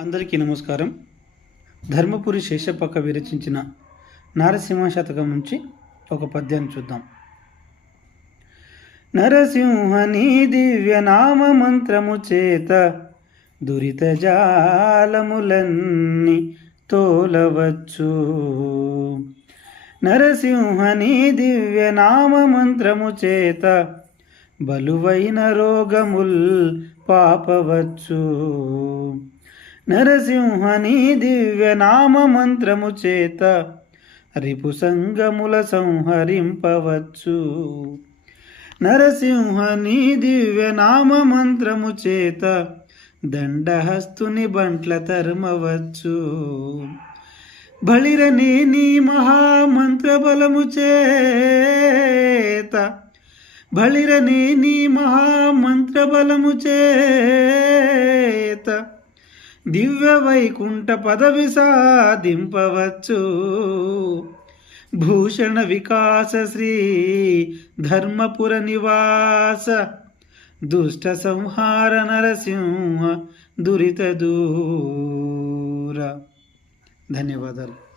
అందరికీ నమస్కారం. ధర్మపురి శేషప్పక్క విరచించిన నారసింహ శతకం నుంచి ఒక పద్యాన్ని చూద్దాం. నరసింహని దివ్య నామ మంత్రము చేత దురిత జాలములన్నీ తోలవచ్చు. నరసింహని దివ్య నామ మంత్రము చేత బలువైన రోగముల్ పాపవచ్చు. నరసింహని దివ్య నామ మంత్రము చేత రిపు సంగముల సంహరింపవచ్చు. నరసింహని దివ్య నామ మంత్రము చేత దండహస్తుని బంట్ల తరుమవచ్చు. బళిరని నీ మహామంత్ర బలము చేత బళిరని నీ మహామంత్ర బలము చేత దివ్య వైకుంఠ పదవి సాధింపవచ్చు. భూషణ వికాస శ్రీ ధర్మపుర నివాస దుష్ట సంహార నరసింహ దురిత దూర. ధన్యవాదాలు.